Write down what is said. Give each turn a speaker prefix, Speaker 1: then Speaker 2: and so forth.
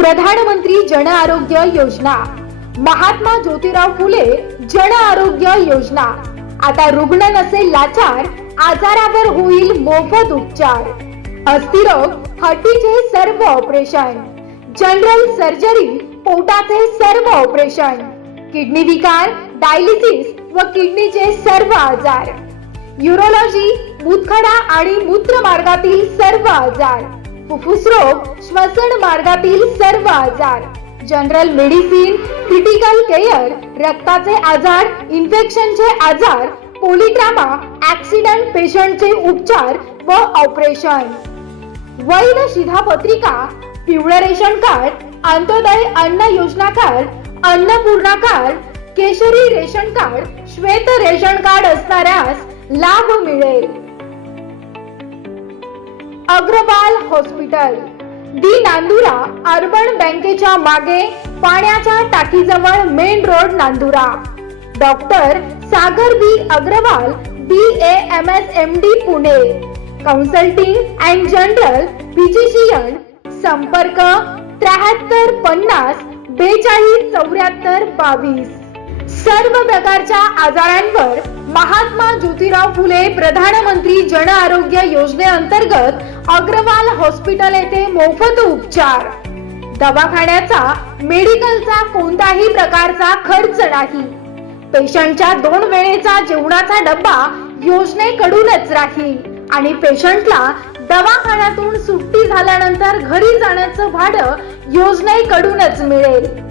Speaker 1: प्रधानमंत्री जन आरोग्य योजना. महात्मा ज्योतिराव फुले जन आरोग्य योजना. आता रुग्ण नसेल लाचार आजारावर होईल मोफत उपचार. अस्थिरोग हटीचे सर्व ऑपरेशन. जनरल सर्जरी पोटाचे सर्व ऑपरेशन. किडनी विकार डायलिसिस व किडनीचे सर्व आजार. युरोलॉजी मूतखडा आणि मूत्रमार्गातील सर्व आजार. फुफ्फुस रोग श्वसन मार्गातील सर्व आजार. जनरल मेडिसिन क्रिटिकल केअर रक्ताचे आजार इन्फेक्शनचे आजार पोलिट्रामा ऍक्सिडेंट पेशंटचे उपचार व ऑपरेशन वैध शिधापत्रिका पिवळं रेशन कार्ड अंत्योदय अन्न योजना कार्ड अन्नपूर्णा कार्ड केशरी रेशन कार्ड श्वेत रेशन कार्ड असणाऱ्यास लाभ मिळेल. Agarwal hospital. The Nandura urban बँकेच्या मागे पाण्याच्या टाकीजवळ main road Nandura. Doctor Sagar B Agarwal B A M S M D Pune. Consulting and general physician संपर्क त्र्याहत्तर पन्नास बेचाळीस चौऱ्याहत्तर बावीस. सर्व प्रकारच्या आजारांवर महात्मा ज्योतिराव फुले प्रधानमंत्री जन आरोग्य योजनेअंतर्गत अग्रवाल हॉस्पिटल येथे मोफत उपचार. दवाखान्याचा मेडिकलचा कोणत्याही प्रकारचा खर्च नाही. पेशंटच्या दोन वेळेचा जेवणाचा डब्बा योजनेकडूनच राहील आणि पेशंटला दवाखान्यातून सुट्टी झाल्यानंतर घरी जाण्याचं भाडं योजनेकडूनच मिळेल.